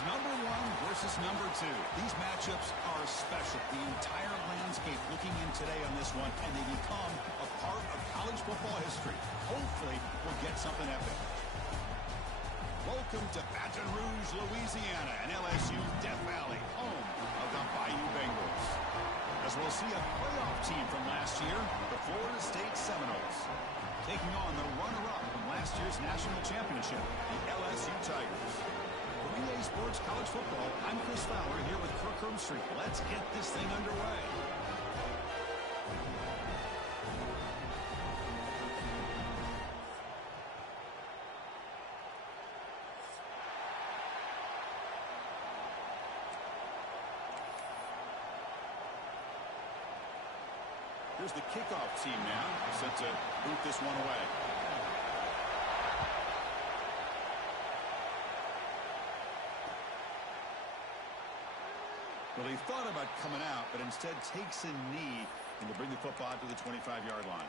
It's number 1 versus number 2. These matchups are special. The entire landscape looking in today on this one, and they become a part of college football history. Hopefully, we'll get something epic. Welcome to Baton Rouge, Louisiana, and LSU's Death Valley, home of the Bayou Bengals. As we'll see a playoff team from last year, the Florida State Seminoles, taking on the runner-up from last year's national championship, the LSU Tigers. For EA Sports College Football, I'm Chris Fowler here with Kirk Herbstreit. Let's get this thing underway. Here's the kickoff team now, set to boot this one away. Well, he thought about coming out, but instead takes a knee and to bring the football to the 25-yard line.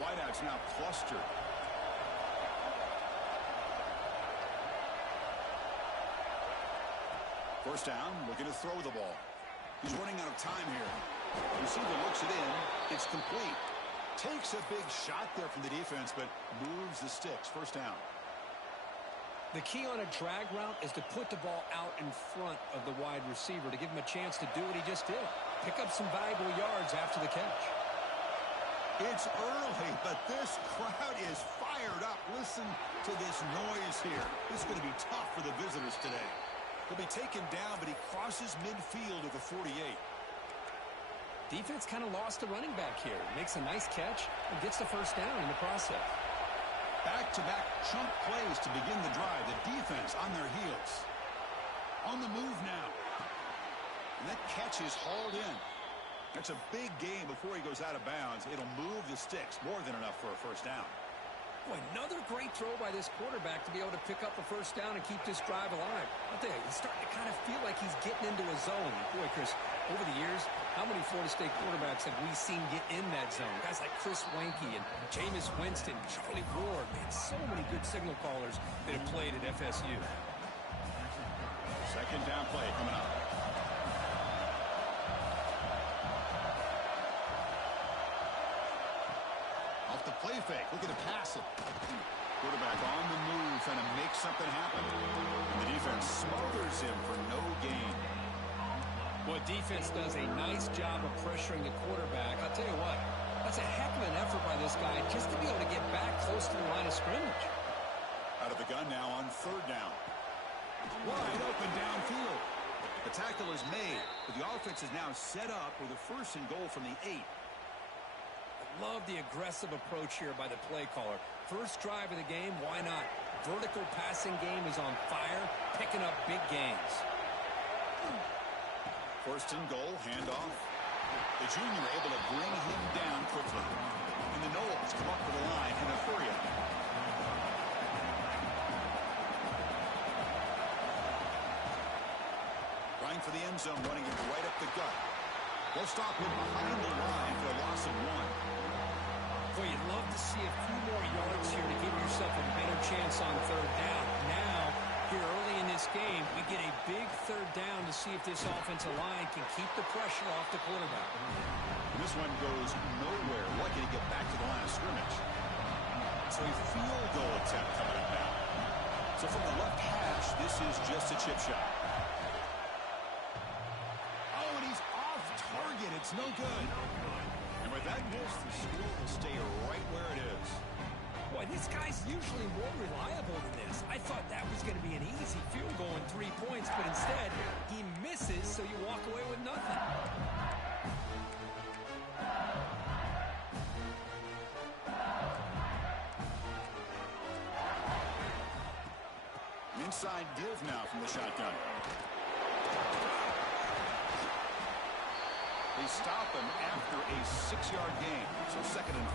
Wideouts now clustered. First down, looking to throw the ball. He's running out of time here. Receiver looks it in. It's complete. Takes a big shot there from the defense, but moves the sticks. First down. The key on a drag route is to put the ball out in front of the wide receiver to give him a chance to do what he just did. Pick up some valuable yards after the catch. It's early, but this crowd is fired up. Listen to this noise here. This is going to be tough for the visitors today. He'll be taken down, but he crosses midfield at the 48. Defense kind of lost a running back here. Makes a nice catch and gets the first down in the process. Back-to-back chunk plays to begin the drive. The defense on their heels. On the move now. And that catch is hauled in. That's a big gain before he goes out of bounds. It'll move the sticks. More than enough for a first down. Boy, another great throw by this quarterback to be able to pick up a first down and keep this drive alive. I'll tell you, he's starting to kind of feel like he's getting into a zone. Boy, Chris, over the years, how many Florida State quarterbacks have we seen get in that zone? Guys like Chris Weinke and Jameis Winston, Charlie Ward, man, so many good signal callers that have played at FSU. Second down play coming up. Off the play fake, looking to pass it. Quarterback on the move, trying to make something happen. And the defense smothers him for no gain. Well, defense does a nice job of pressuring the quarterback. I'll tell you what, that's a heck of an effort by this guy just to be able to get back close to the line of scrimmage. Out of the gun now on third down. Wide open downfield. The tackle is made, but the offense is now set up with a first and goal from the 8. Love the aggressive approach here by the play caller. First drive of the game, why not? Vertical passing game is on fire, picking up big gains. First and goal, handoff. The junior able to bring him down quickly. And the Noles come up for the line in a hurry up. Trying for the end zone, running it right up the gut. They'll stop him behind the line for a loss of 1. Boy, you'd love to see a few more yards here to give yourself a better chance on third down. Now, here early in this game, we get a big third down to see if this offensive line can keep the pressure off the quarterback. And this one goes nowhere. Lucky to get back to the line of scrimmage. So a field goal attempt coming up now. So from the left hash, this is just a chip shot. Oh, and he's off target. It's no good. And with that miss, the score will stay right where it is. Boy, this guy's usually more reliable than this. I thought that was going to be an easy field goal in 3 points, but instead, he misses, so you walk away with nothing. Inside give now from the shotgun. They stop him after a 6-yard gain, so 2nd and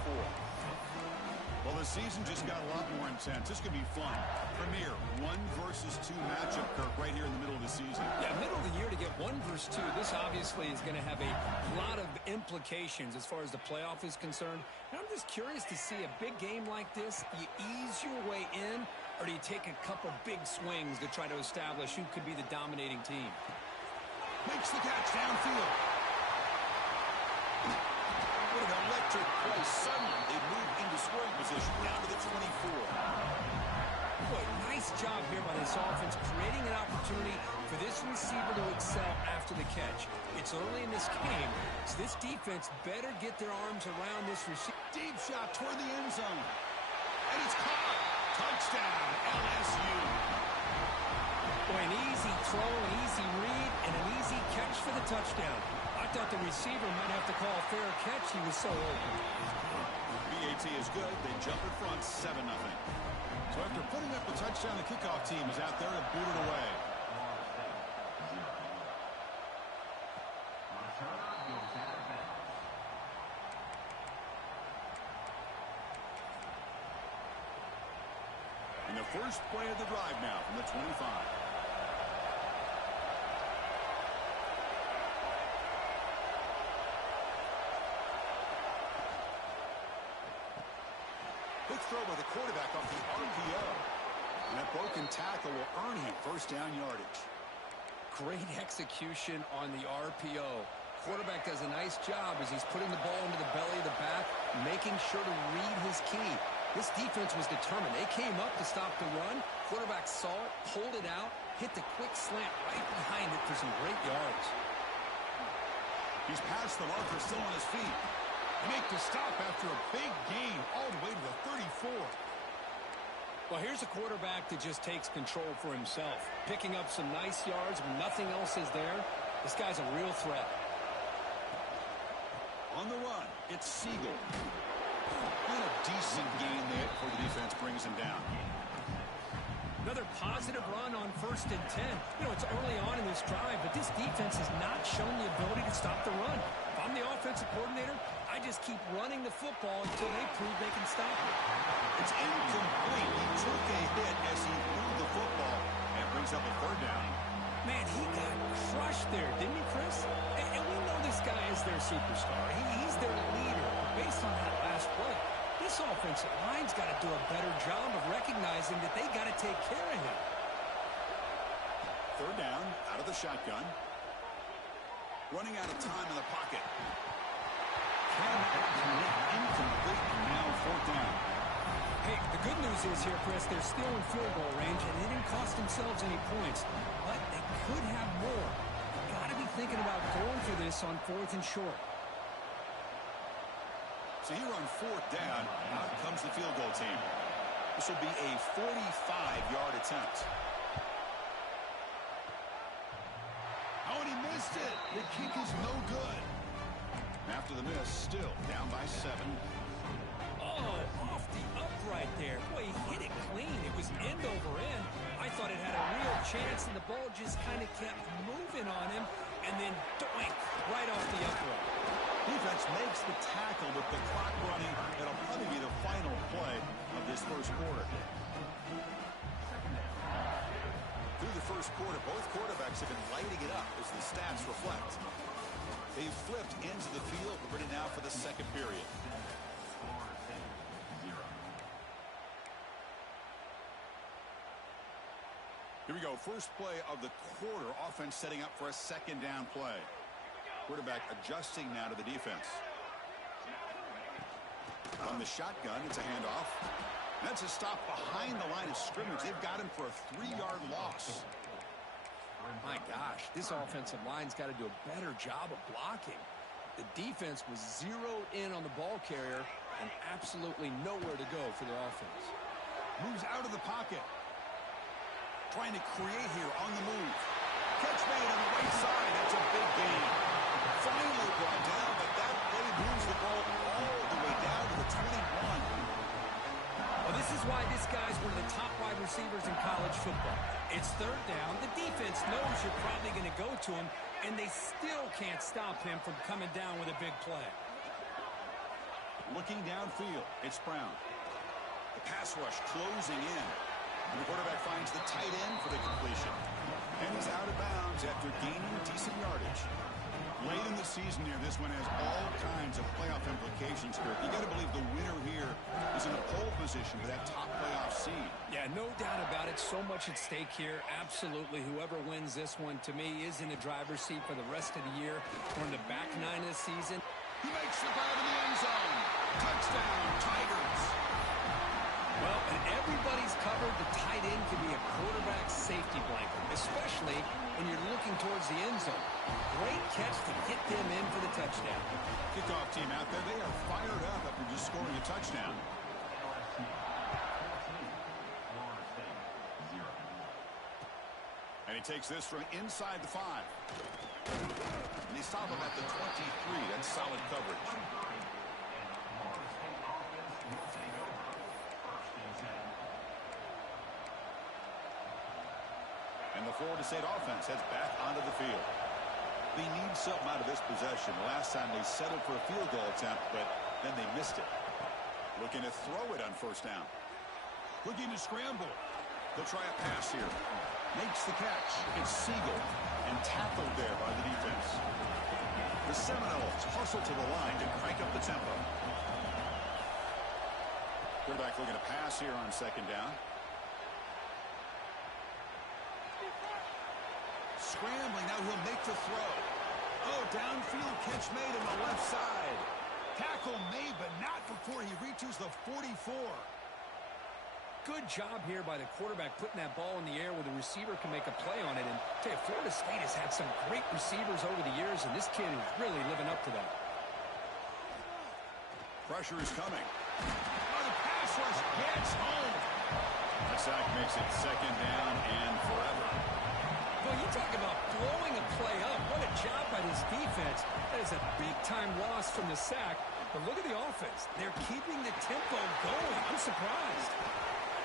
4. Well, the season just got a lot more intense. This could be fun. Premier 1 versus 2 matchup, Kirk, right here in the middle of the season. Yeah, middle of the year to get 1 versus 2. This obviously is going to have a lot of implications as far as the playoff is concerned. And I'm just curious to see a big game like this. Do you ease your way in, or do you take a couple big swings to try to establish who could be the dominating team? Makes the catch downfield. What an electric play. Suddenly, they move into scoring position down to the 24. Boy, nice job here by this offense, creating an opportunity for this receiver to excel after the catch. It's early in this game, so this defense better get their arms around this receiver. Deep shot toward the end zone. And it's caught. Touchdown, LSU. Boy, an easy throw, an easy read, and an easy catch for the touchdown. I thought the receiver might have to call a fair catch. He was so open. BAT is good. They jump in front 7-0. So after putting up the touchdown, the kickoff team is out there to boot it away. And the first play of the drive now from the 25. Quick throw by the quarterback off the RPO. And that broken tackle will earn him first down yardage. Great execution on the RPO. Quarterback does a nice job as he's putting the ball into the belly of the back, making sure to read his key. This defense was determined. They came up to stop the run. Quarterback saw it, pulled it out, hit the quick slant right behind it for some great yards. He's past the marker, still on his feet. Make the stop after a big gain all the way to the 34. Well, here's a quarterback that just takes control for himself, picking up some nice yards when nothing else is there. This guy's a real threat. On the run, it's Siegel. And a decent gain there before the defense brings him down. Another positive run on 1st and 10. You know, it's early on in this drive, but this defense has not shown the ability to stop the run. If I'm the offensive coordinator, I just keep running the football until they prove they can stop it. It's incomplete. He took a hit as he threw the football. And brings up a 3rd down. Man, he got crushed there, didn't he, Chris? And we know this guy is their superstar. He's their leader. Based on that last play, this offensive line's got to do a better job of recognizing that they got to take care of him. 3rd down, out of the shotgun. Running out of time in the pocket. Incomplete, and now 4th down. Hey, the good news is here, Chris, they're still in field goal range, and they didn't cost themselves any points. But they could have more. You've got to be thinking about going for this on 4th and short. So here on 4th down, out comes the field goal team. This will be a 45-yard attempt. Oh, and he missed it. The kick is no good. After the miss, still down by 7. Oh, off the upright there. Boy, he hit it clean. It was end over end. I thought it had a real chance, and the ball just kind of kept moving on him, and then doink, right off the upright. Defense makes the tackle with the clock running. It'll probably be the final play of this first quarter. Through the first quarter, both quarterbacks have been lighting it up as the stats reflect. They've flipped into the field, ready now for the second period. Here we go, first play of the quarter. Offense setting up for a 2nd down play. Quarterback adjusting now to the defense. On the shotgun, it's a handoff. That's a stop behind the line of scrimmage. They've got him for a 3-yard loss. My gosh, this offensive line's got to do a better job of blocking. The defense was zeroed in on the ball carrier and absolutely nowhere to go for their offense. Moves out of the pocket. Trying to create here on the move. Catch made on the right side. That's a big gain. Finally brought down, but that play moves the ball all the way down to the 21. Well, this is why this guy's one of the top wide receivers in college football. It's 3rd down. The defense knows you're probably going to go to him, and they still can't stop him from coming down with a big play. Looking downfield, it's Brown. The pass rush closing in. And the quarterback finds the tight end for the completion. And he's out of bounds after gaining decent yardage. Late in the season here, this one has all kinds of playoff implications here. You got to believe the winner here is in a pole position for that top playoff seed. Yeah, no doubt about it. So much at stake here. Absolutely. Whoever wins this one, to me, is in the driver's seat for the rest of the year. We're in the back nine of the season. He makes the grab in the end zone. Touchdown, Tigers. Well, when everybody's covered, the tight end can be a quarterback's safety blanket, especially when you're looking towards the end zone. Great catch to get them in for the touchdown. Kickoff team out there, they are fired up after just scoring a touchdown. And he takes this from inside the 5. And they stop him at the 23. That's solid coverage. And the Florida State offense heads back onto the field. They need something out of this possession. Last time they settled for a field goal attempt, but then they missed it. Looking to throw it on first down. Looking to scramble. They'll try a pass here. Makes the catch. It's Siegel. And tackled there by the defense. The Seminoles hustle to the line to crank up the tempo. Quarterback looking to pass here on second down. Scrambling, now he'll make the throw. Oh, downfield catch made on the left side. Tackle made, but not before he reaches the 44. Good job here by the quarterback putting that ball in the air where the receiver can make a play on it. And I tell you, Florida State has had some great receivers over the years, and this kid is really living up to that. Pressure is coming. Oh, the pass rush gets home. The sack makes it second down and forever. Well, you talk about blowing a play up. What a job by this defense. That is a big-time loss from the sack. But look at the offense. They're keeping the tempo going. I'm surprised.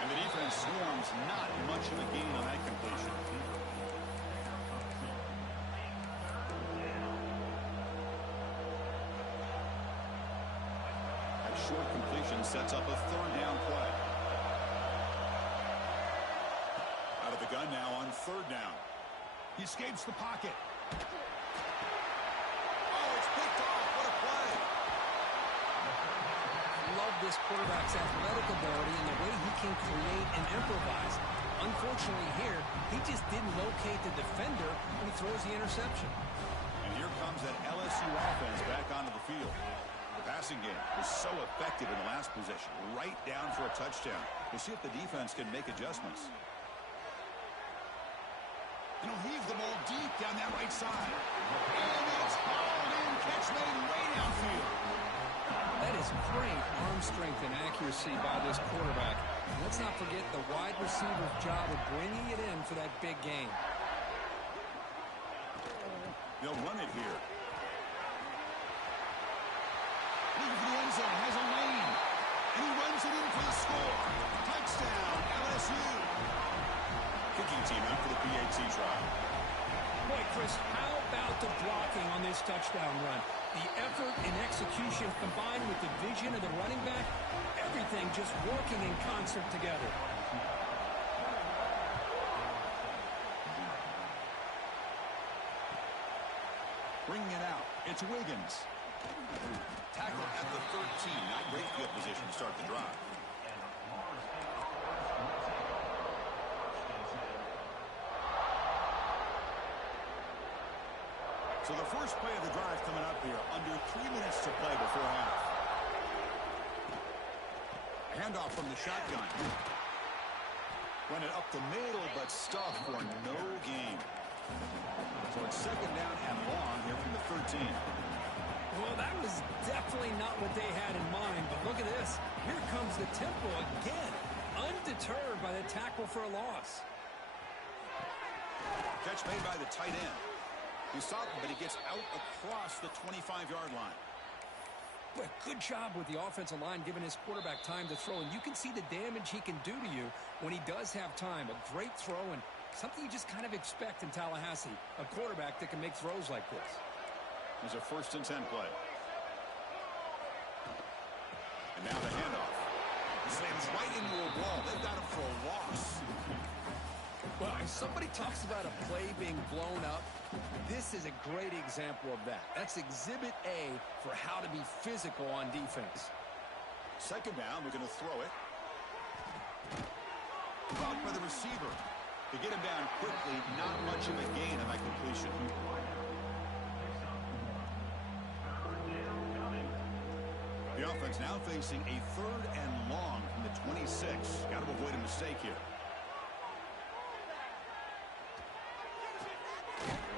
And the defense swarms, not much of a gain on that completion. That short completion sets up a third down play. Out of the gun now on third down. He escapes the pocket. Oh, it's picked off. What a play. Love this quarterback's athletic ability and the way he can create and improvise. Unfortunately here, he just didn't locate the defender when he throws the interception. And here comes that LSU offense back onto the field. The passing game was so effective in the last possession, right down for a touchdown. We'll see if the defense can make adjustments. And he'll heave the ball deep down that right side. And it's hauled in, catch made way downfield. That is great arm strength and accuracy by this quarterback. Let's not forget the wide receiver's job of bringing it in for that big game. They'll run it here. Looking for the end zone, has a lane. And he runs it in for the score. Touchdown, LSU. Kicking team out for the PAT trial. Boy, Chris, how about the blocking on this touchdown run? The effort and execution combined with the vision of the running back, everything just working in concert together. Bringing it out, it's Wiggins. Tackle at the 13, not great field position to start the drive. So the first play of the drive coming up here, under 3 minutes to play before half. Handoff from the shotgun. Run it up the middle, but stuffed for no gain. So it's second down and long here from the 13. Well, that was definitely not what they had in mind, but look at this. Here comes the tempo again, undeterred by the tackle for a loss. Catch made by the tight end. He stopped him, but he gets out across the 25-yard line. Well, good job with the offensive line giving his quarterback time to throw, and you can see the damage he can do to you when he does have time. A great throw and something you just kind of expect in Tallahassee, a quarterback that can make throws like this. There's a 1st and 10 play. And now the handoff. slams right into a wall. They've got him for a loss. Well, if somebody talks about a play being blown up, this is a great example of that. That's exhibit A for how to be physical on defense. Second down, we're going to throw it. Caught by the receiver. To get him down quickly, not much of a gain on that completion. The offense now facing a 3rd and long from the 26. Got to avoid a mistake here.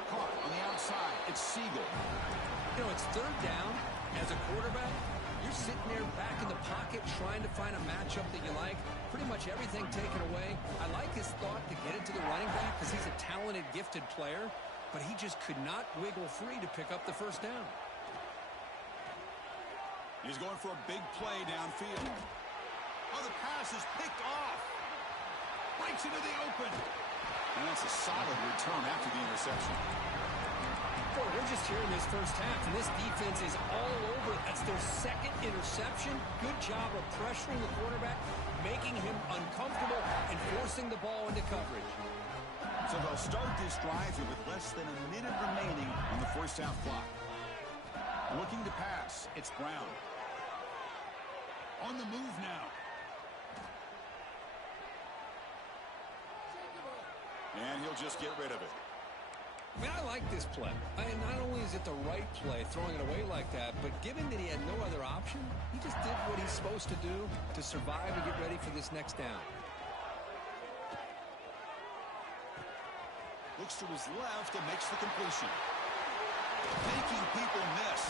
Caught on the outside. It's Siegel. You know, it's 3rd down. As a quarterback, you're sitting there back in the pocket trying to find a matchup that you like. Pretty much everything taken away. I like his thought to get it to the running back because he's a talented, gifted player, but he just could not wiggle free to pick up the 1st down. He's going for a big play downfield. Oh, the pass is picked off. Breaks into the open. And that's a solid return after the interception. Boy, we're just here in this 1st half, and this defense is all over. That's their 2nd interception. Good job of pressuring the quarterback, making him uncomfortable, and forcing the ball into coverage. So they'll start this drive here with less than a minute remaining on the 1st half clock. Looking to pass. It's Brown. On the move now. And he'll just get rid of it. I mean, I like this play. Not only is it the right play, throwing it away like that, but given that he had no other option, he just did what he's supposed to do to survive and get ready for this next down. Looks to his left and makes the completion. Making people miss.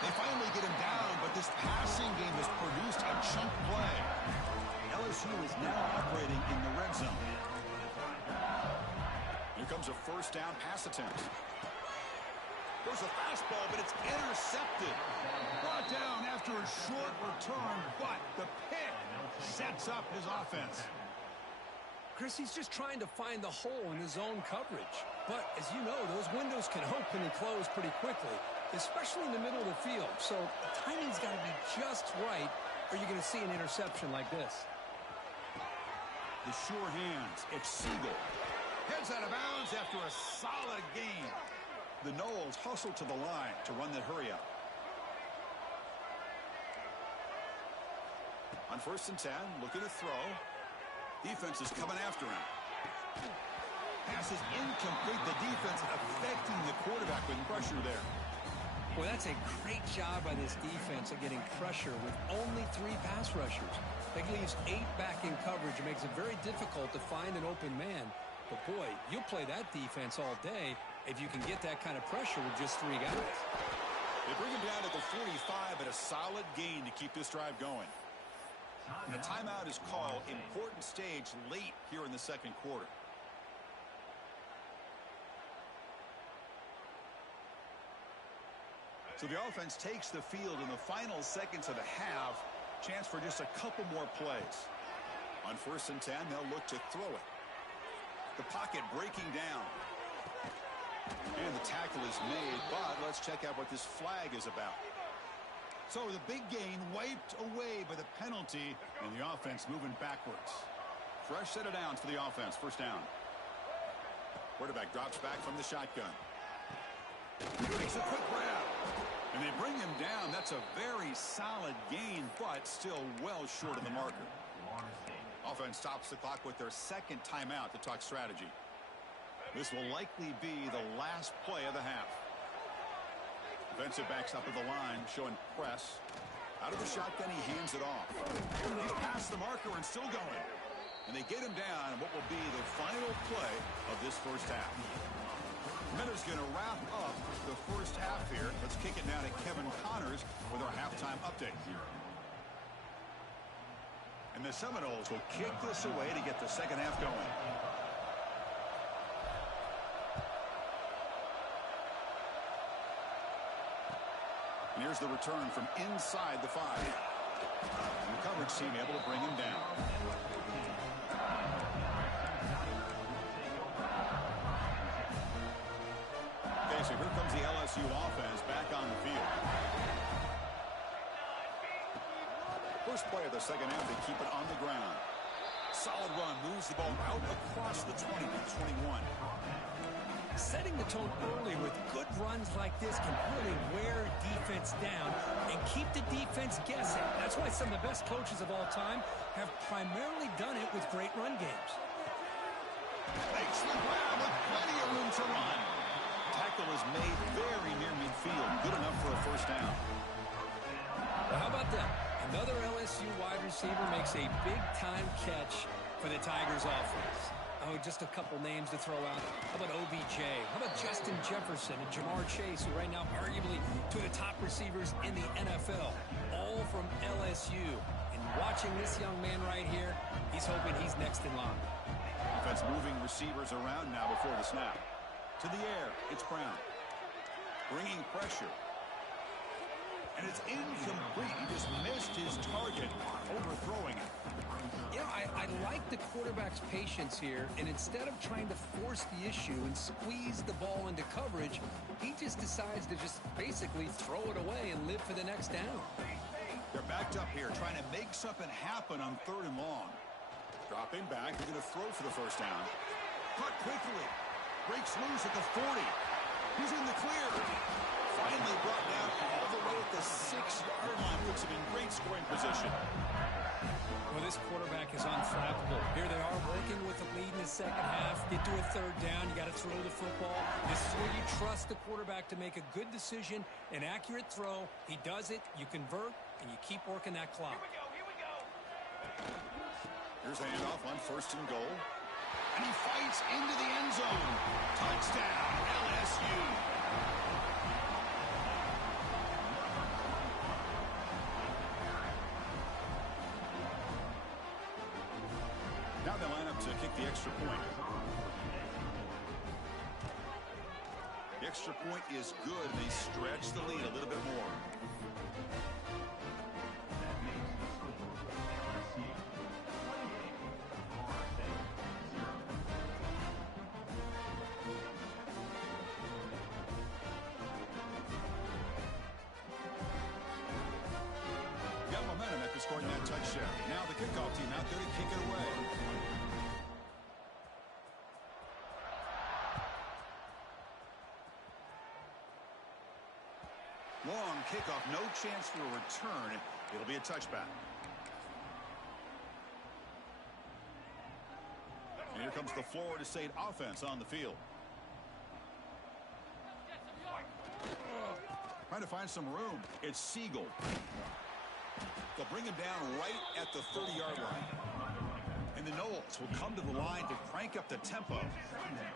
They finally get him down, but this passing game has produced a chunk play. LSU is now operating in the red zone. Here comes a 1st down pass attempt. There's a fastball, but it's intercepted. Brought down after a short return, but the pick sets up his offense. Chris, he's just trying to find the hole in his zone coverage. But, as you know, those windows can open and close pretty quickly, especially in the middle of the field. So the timing's got to be just right, or you're going to see an interception like this. The sure hands. It's Siegel. Heads out of bounds after a solid gain. The Noles hustle to the line to run the hurry up. On 1st and 10, looking to throw. Defense is coming after him. Pass is incomplete. The defense affecting the quarterback with pressure there. Well, that's a great job by this defense at getting pressure with only 3 pass rushers. That leaves 8 back in coverage. It makes it very difficult to find an open man. But, boy, you'll play that defense all day if you can get that kind of pressure with just 3 guys. They bring him down to the 45 at a solid gain to keep this drive going. And a timeout is called. Important stage late here in the 2nd quarter. So the offense takes the field in the final seconds of the half. Chance for just a couple more plays. On 1st and 10, they'll look to throw it. The pocket breaking down. And the tackle is made, but let's check out what this flag is about. So the big gain wiped away by the penalty, and the offense moving backwards. Fresh set of downs for the offense. 1st down. Quarterback drops back from the shotgun. Makes a quick grab. And they bring him down. That's a very solid gain, but still well short of the marker. Offense stops the clock with their 2nd timeout to talk strategy. This will likely be the last play of the half. Defensive backs up at the line, showing press. Out of the shotgun, he hands it off. He's past the marker and still going. And they get him down in what will be the final play of this 1st half. Miller's going to wrap up the 1st half here. Let's kick it down to Kevin Connors with our halftime update. And the Seminoles will kick this away to get the 2nd half going. And here's the return from inside the 5. And the coverage team able to bring him down. Okay, so here comes the LSU offense back on the field. First play of the second half, they keep it on the ground. Solid run, moves the ball out across the 20 to 21. Setting the tone early with good runs like this can really wear defense down and keep the defense guessing. That's why some of the best coaches of all time have primarily done it with great run games. Makes the grab with plenty of room to run. Tackle is made very near midfield. Good enough for a first down. Well, how about that? Another LSU wide receiver makes a big-time catch for the Tigers offense. Oh, just a couple names to throw out. How about OBJ? How about Justin Jefferson and Jamar Chase, who right now arguably two of the top receivers in the NFL, all from LSU. And watching this young man right here, he's hoping he's next in line. Defense moving receivers around now before the snap. To the air, it's Brown. Bringing pressure. And it's incomplete. He just missed his target, overthrowing it. You know, I like the quarterback's patience here, and instead of trying to force the issue and squeeze the ball into coverage, he just decides to just basically throw it away and live for the next down. They're backed up here, trying to make something happen on 3rd and long. Dropping back, they're going to throw for the first down. Cut quickly. Breaks loose at the 40. He's in the clear. Finally brought down all the way at the 6-yard line. Puts him in great scoring position. Well, this quarterback is unflappable. Here they are working with the lead in the second half. Get to a 3rd down. You got to throw the football. This is where you trust the quarterback to make a good decision, an accurate throw. He does it. You convert, and you keep working that clock. Here we go. Here's a handoff on 1st and goal. And he fights into the end zone. Touchdown, LSU. Now they line up to kick the extra point. The extra point is good. They stretch the lead a little bit more. Got momentum after scoring that touchdown. Now the kickoff team out there to kick it away. Long kickoff, no chance for a return. It'll be a touchback. And here comes the Florida State offense on the field. Trying to find some room. It's Siegel. They'll bring him down right at the 30-yard line. And the Knowles will come to the line to crank up the tempo.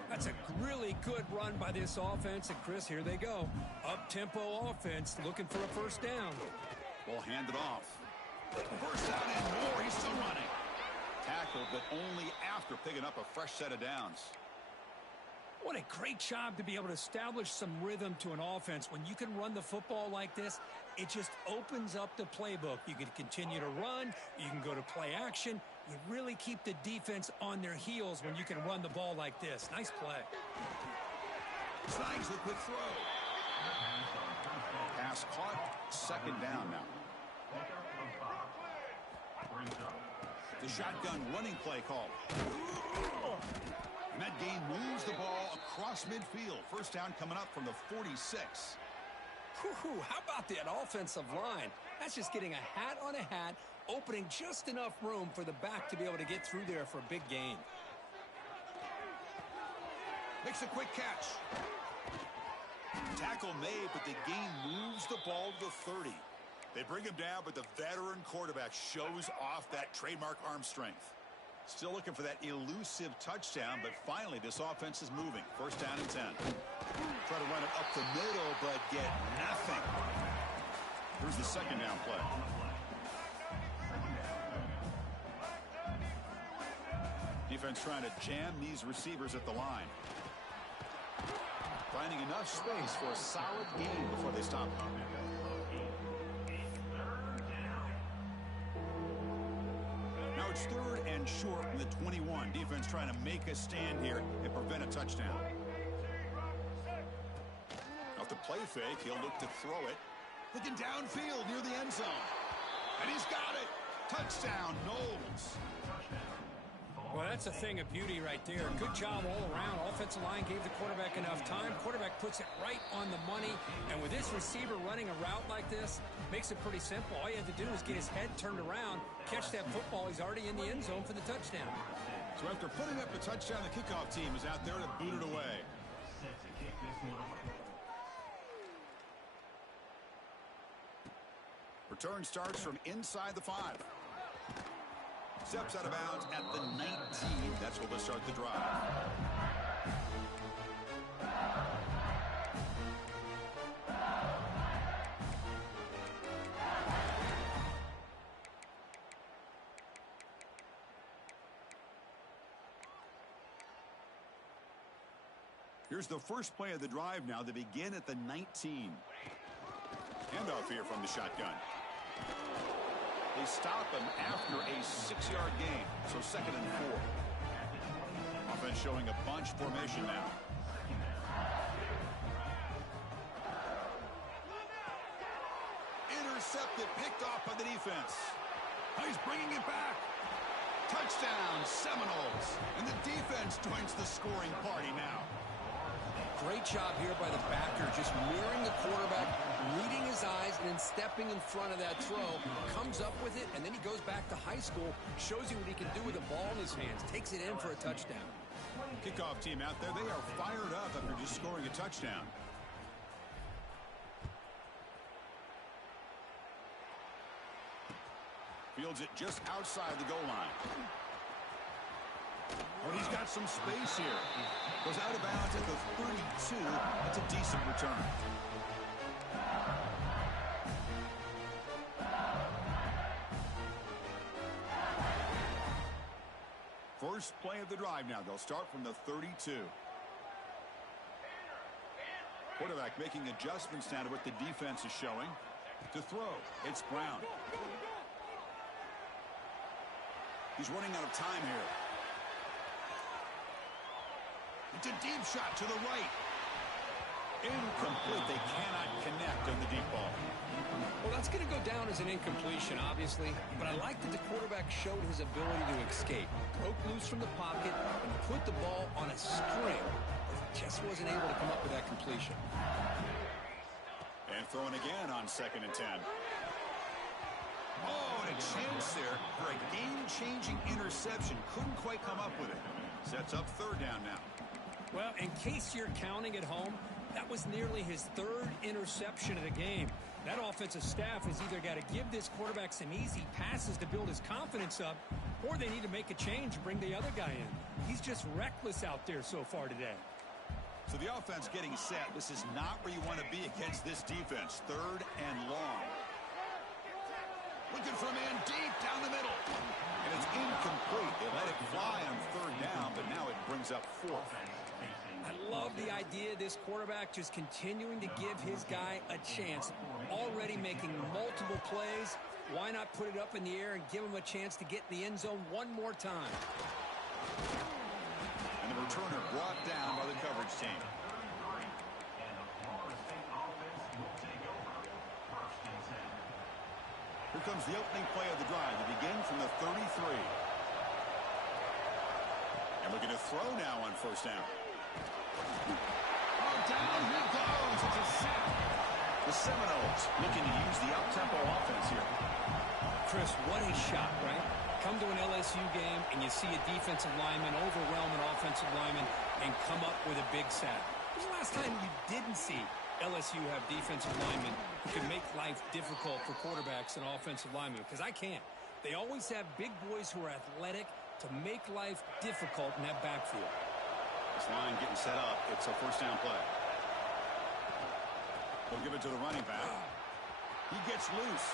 That's a really good run by this offense. And, Chris, here they go. Up-tempo offense looking for a first down. Ball handed off. First down and more. He's still running. Tackled, but only after picking up a fresh set of downs. What a great job to be able to establish some rhythm to an offense. When you can run the football like this, it just opens up the playbook. You can continue to run. You can go to play action. You really keep the defense on their heels when you can run the ball like this. Nice play. Snags the quick throw. Pass caught. Second down now. The shotgun running play call. And that game moves the ball across midfield. First down coming up from the 46. Whew, how about that offensive line? That's just getting a hat on a hat, opening just enough room for the back to be able to get through there for a big gain. Makes a quick catch. Tackle made, but the gain moves the ball to the 30. They bring him down, but the veteran quarterback shows off that trademark arm strength. Still looking for that elusive touchdown, but finally this offense is moving. First down and 10. Try to run it up the middle, but get nothing. Here's the second down play. Defense trying to jam these receivers at the line. Finding enough space for a solid gain before they stop. Now it's 3rd and short from the 21. Defense trying to make a stand here and prevent a touchdown. Off the play fake, he'll look to throw it. Looking downfield near the end zone. And he's got it. Touchdown, Knowles. Well, that's a thing of beauty right there. Good job all around. Offensive line gave the quarterback enough time. Quarterback puts it right on the money. And with this receiver running a route like this, makes it pretty simple. All you have to do is get his head turned around, catch that football. He's already in the end zone for the touchdown. So after putting up the touchdown, the kickoff team is out there to boot it away. Return starts from inside the 5. Steps out of bounds at the 19. That's where they'll start the drive. Here's the first play of the drive now. They begin at the 19. Handoff here from the shotgun. They stop him after a 6-yard gain, so 2nd and 4. Offense showing a bunch formation now. Intercepted, picked off by the defense. He's bringing it back. Touchdown, Seminoles. And the defense joins the scoring party now. Great job here by the backer, just mirroring the quarterback, reading his eyes, and then stepping in front of that throw. Comes up with it, and then he goes back to high school, shows you what he can do with the ball in his hands, takes it in for a touchdown. Kickoff team out there, they are fired up after just scoring a touchdown. Fields it just outside the goal line. Oh, he's got some space here. Goes out of bounds at the 32. That's a decent return. First play of the drive now. They'll start from the 32. Quarterback making adjustments now to what the defense is showing. To throw, it's Brown. He's running out of time here. It's a deep shot to the right. Incomplete. They cannot connect on the deep ball. Well, that's going to go down as an incompletion, obviously. But I like that the quarterback showed his ability to escape. Broke loose from the pocket and put the ball on a string. Just wasn't able to come up with that completion. And throwing again on 2nd and 10. Oh, and a chance there for a game-changing interception. Couldn't quite come up with it. Sets up 3rd down now. Well, in case you're counting at home, that was nearly his 3rd interception of the game. That offensive staff has either got to give this quarterback some easy passes to build his confidence up, or they need to make a change and bring the other guy in. He's just reckless out there so far today. So the offense getting set. This is not where you want to be against this defense. 3rd and long. Looking for a man deep down the middle. And it's incomplete. They let it fly on 3rd down, but now it brings up 4th. I love the idea of this quarterback just continuing to give his guy a chance. Already making multiple plays. Why not put it up in the air and give him a chance to get in the end zone one more time? And the returner brought down by the coverage team. Here comes the opening play of the drive to begin from the 33. And looking to throw now on 1st down. Oh, down he goes. It's a sack. The Seminoles looking to use the up-tempo offense here. Chris, what a shot, right? Come to an LSU game and you see a defensive lineman overwhelm an offensive lineman and come up with a big sack. When was the last time you didn't see LSU have defensive linemen who can make life difficult for quarterbacks and offensive linemen? Because I can't. They always have big boys who are athletic to make life difficult in that backfield. This line getting set up. It's a 1st down play. They'll give it to the running back. He gets loose.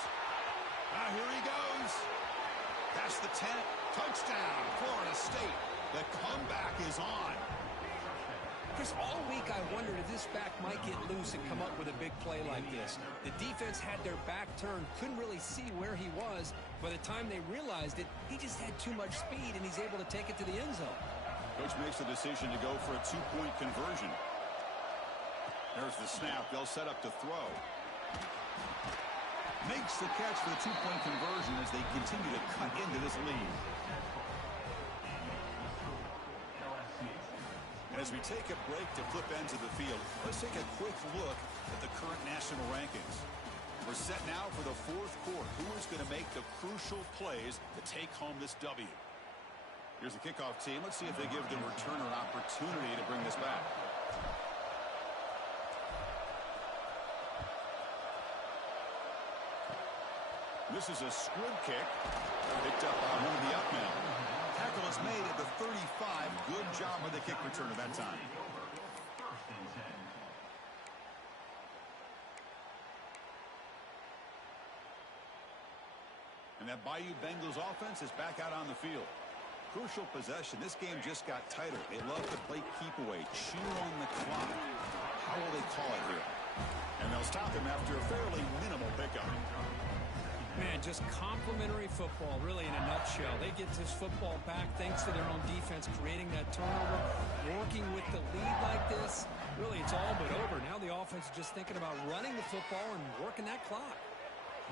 Here he goes. Past the 10. Touchdown, Florida State. The comeback is on. Chris, all week I wondered if this back might get loose and come up with a big play like this. The defense had their back turned, couldn't really see where he was. By the time they realized it, he just had too much speed, and he's able to take it to the end zone. Coach makes the decision to go for a 2-point conversion. There's the snap. They'll set up to throw. Makes the catch for the two-point conversion as they continue to cut into this lead. And as we take a break to flip ends of the field, let's take a quick look at the current national rankings. We're set now for the fourth quarter. Who is going to make the crucial plays to take home this W? Here's the kickoff team. Let's see if they give the returner an opportunity to bring this back. This is a squib kick. Picked up on one of the up men. Tackle is made at the 35. Good job by the kick returner that time. And that Bayou Bengals offense is back out on the field. Crucial possession. This game just got tighter. They love to play keep away, chew on the clock. How will they call it here? And they'll stop him after a fairly minimal pickup. Man, just complimentary football, really, in a nutshell. They get this football back thanks to their own defense, creating that turnover, working with the lead like this. Really, it's all but over. Now the offense is just thinking about running the football and working that clock.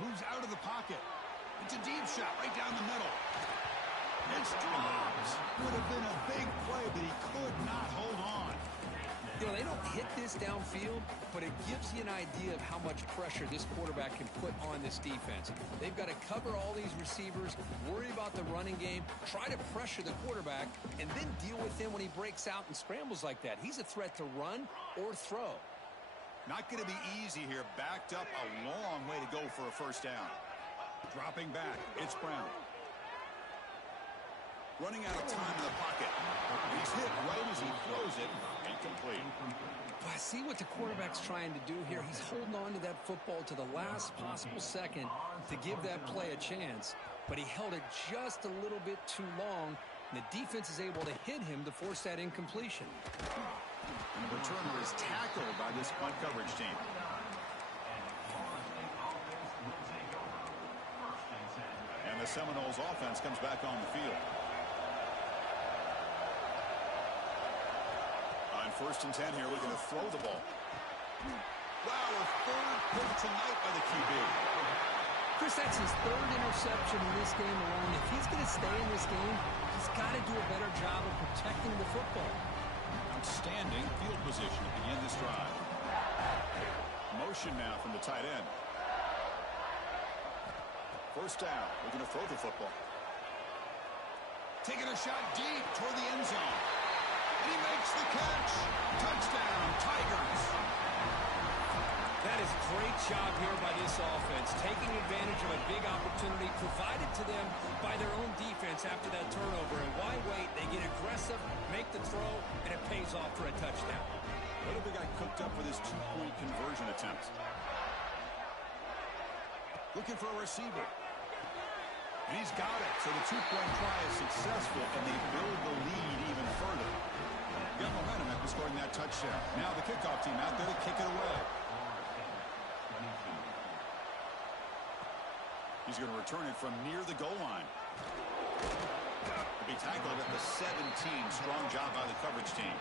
Moves out of the pocket. It's a deep shot right down the middle. It's dropped. Would have been a big play, but he could not hold on. You know, they don't hit this downfield, but it gives you an idea of how much pressure this quarterback can put on this defense. They've got to cover all these receivers, worry about the running game, try to pressure the quarterback, and then deal with him when he breaks out and scrambles like that. He's a threat to run or throw. Not going to be easy here. Backed up a long way to go for a first down. Dropping back, it's Brown. Running out of time in the pocket. He's hit right as he throws it. Incomplete. Well, I see what the quarterback's trying to do here. He's holding on to that football to the last possible second to give that play a chance. But he held it just a little bit too long, and the defense is able to hit him to force that incompletion. And the returner is tackled by this punt coverage team. And the Seminoles offense comes back on the field. On 1st and 10 here, looking to throw the ball. Wow, a third pick tonight by the QB. Chris, that's his third interception in this game alone. If he's going to stay in this game, he's got to do a better job of protecting the football. Outstanding field position to begin this drive. Motion now from the tight end. First down, looking to throw the football. Taking a shot deep toward the end zone. And he makes the catch. Touchdown, Tigers. That is a great job here by this offense, taking advantage of a big opportunity provided to them by their own defense after that turnover. And why wait? They get aggressive, make the throw, and it pays off for a touchdown. What if we got cooked up for this two-point conversion attempt? Looking for a receiver. And he's got it. So the two-point try is successful, and they build the lead even further. Got momentum after scoring that touchdown. Now the kickoff team out there to kick it away. He's going to return it from near the goal line. To be tackled at the 17. Strong job by the coverage team.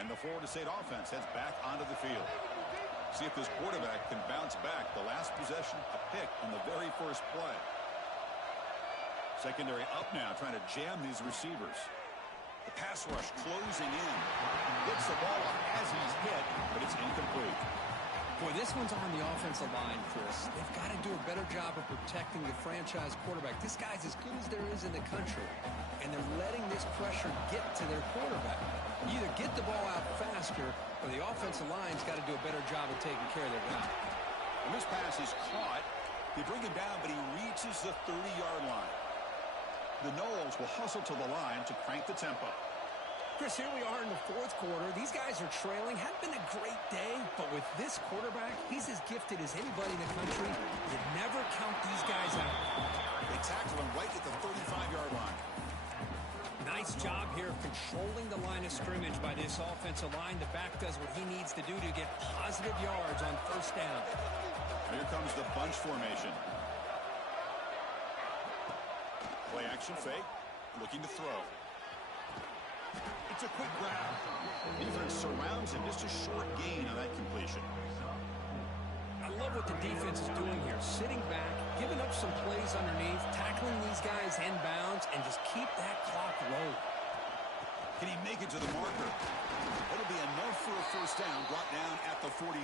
And the Florida State offense heads back onto the field. See if this quarterback can bounce back. The last possession, a pick on the very first play. Secondary up now, trying to jam these receivers. The pass rush closing in. Gets the ball off as he's hit, but it's incomplete. Boy, this one's on the offensive line, Chris. They've got to do a better job of protecting the franchise quarterback. This guy's as good as there is in the country, and they're letting this pressure get to their quarterback. You either get the ball out faster, or the offensive line's got to do a better job of taking care of their guy. And this pass is caught. They bring him down, but he reaches the 30-yard line. The Noles will hustle to the line to crank the tempo. Chris, here we are in the fourth quarter. These guys are trailing. Hadn't been a great day, but with this quarterback, he's as gifted as anybody in the country. You never count these guys out. They tackle him right at the 35-yard line. Nice Nice job here of controlling the line of scrimmage by this offensive line. The back does what he needs to do to get positive yards on first down. Here comes the bunch formation. Play action fake. Looking to throw. It's a quick grab. Defense surrounds him. Just a short gain on that completion. I love what the defense is doing here. Sitting back, giving up some plays underneath, tackling these guys inbounds, and just keep that clock rolling. Can he make it to the marker? It'll be enough for a first down, brought down at the 43.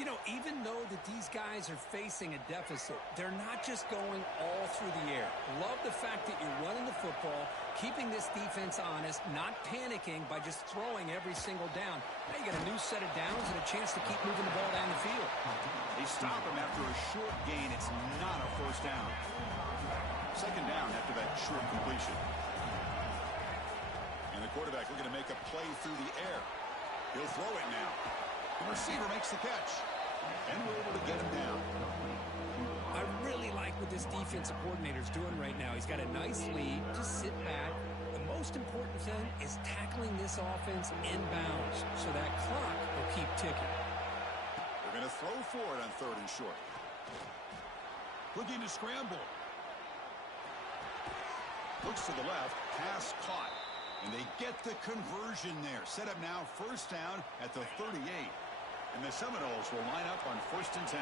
You know, even though that these guys are facing a deficit, they're not just going all through the air. Love the fact that you're running the football, keeping this defense honest, not panicking by just throwing every single down. Now you got a new set of downs and a chance to keep moving the ball down the field. They stop him after a short gain. It's not a first down. Second down after that short completion. And the quarterback looking to make a play through the air. He'll throw it now. The receiver makes the catch. And we're able to get him down. I really like what this defensive coordinator's doing right now. He's got a nice lead. Just sit back. The most important thing is tackling this offense inbounds so that clock will keep ticking. They're going to throw for it on third and short. Looking to scramble. Looks to the left. Pass caught. And they get the conversion there. Set up now first down at the 38. And the Seminoles will line up on 1st and 10.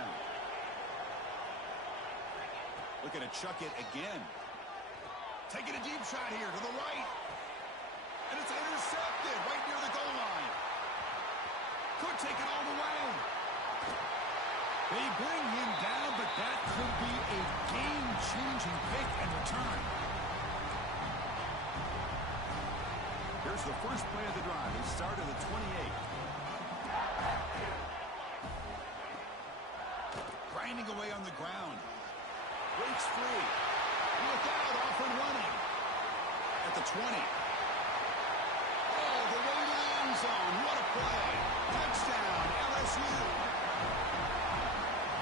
Looking to chuck it again. Taking a deep shot here to the right. And it's intercepted right near the goal line. Could take it all the way. They bring him down, but that could be a game-changing pick and return. Here's the first play of the drive. They start at the 28. Grinding away on the ground. Breaks free. Look out, off and running. At the 20. Oh, the way to the end zone. What a play. Touchdown, LSU.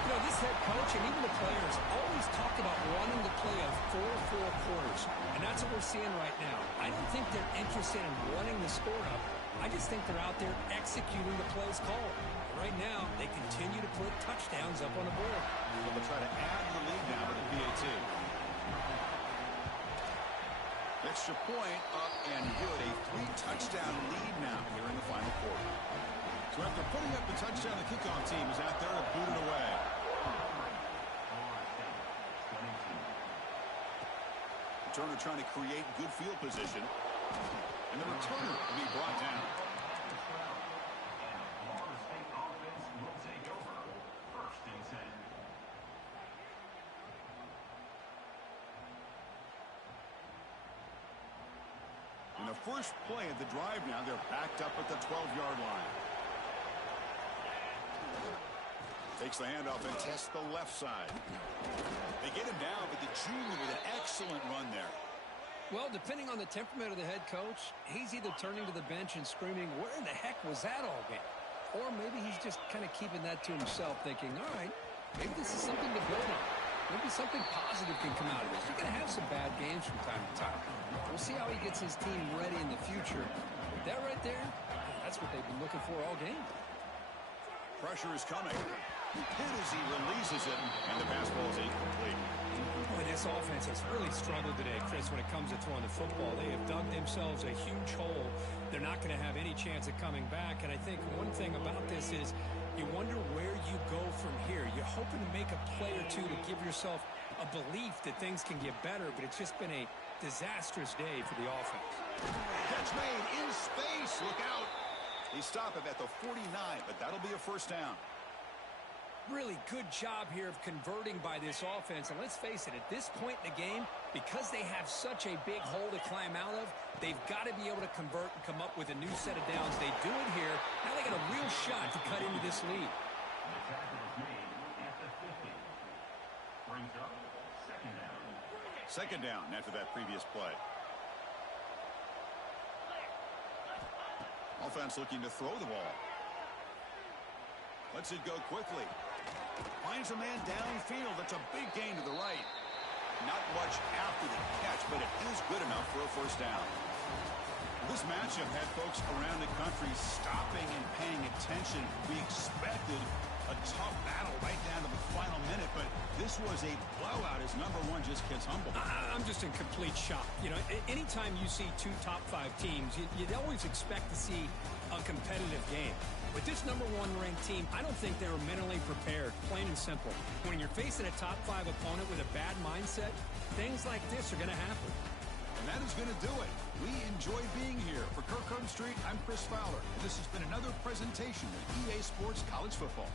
You know, this head coach and even the players always talk about wanting to play a 4-4 quarters. And that's what we're seeing right now. I don't think they're interested in running the score up. I just think they're out there executing the plays called. Right now, they continue to put touchdowns up on the board. They'll try to add the lead now to the PAT. Extra point up and good. A 3-touchdown lead now here in the final quarter. So after putting up the touchdown, the kickoff team is out there to boot it away. Returner trying to create good field position. And the returner will be brought down. In the first play of the drive now, they're backed up at the 12-yard line. Takes the handoff and tests the left side. They get him down, but the junior with an excellent run there. Well, depending on the temperament of the head coach, he's either turning to the bench and screaming, where in the heck was that all game? Or maybe he's just kind of keeping that to himself, thinking, all right, maybe this is something to build on. Maybe something positive can come out of this. You're going to have some bad games from time to time. We'll see how he gets his team ready in the future. That right there, that's what they've been looking for all game. Pressure is coming. Hit as he releases it, and the pass ball is incomplete. Boy, this offense has really struggled today, Chris, when it comes to throwing the football. They have dug themselves a huge hole. They're not going to have any chance of coming back, and I think one thing about this is you wonder where you go from here. You're hoping to make a play or two to give yourself a belief that things can get better, but it's just been a disastrous day for the offense. Catch made in space. Look out. They stop him at the 49, but that'll be a first down. Really good job here of converting by this offense. And let's face it, at this point in the game, because they have such a big hole to climb out of, they've got to be able to convert and come up with a new set of downs. They do it here. Now they got a real shot to cut into this lead. Second down after that previous play. Offense looking to throw the ball. Lets it go quickly. Finds a man downfield. That's a big gain to the right. Not much much after the catch, but it is good enough for a first down. This matchup had folks around the country stopping and paying attention. We expected a tough battle right down to the final minute, but this was a blowout as number one just gets humbled. I'm just in complete shock. You know, anytime you see two top 5 teams, you'd always expect to see a competitive game. With this number one ranked team, I don't think they were mentally prepared, plain and simple. When you're facing a top 5 opponent with a bad mindset, things like this are going to happen. And that is going to do it. We enjoy being here. For Kirk Street, I'm Chris Fowler. And this has been another presentation of EA Sports College Football.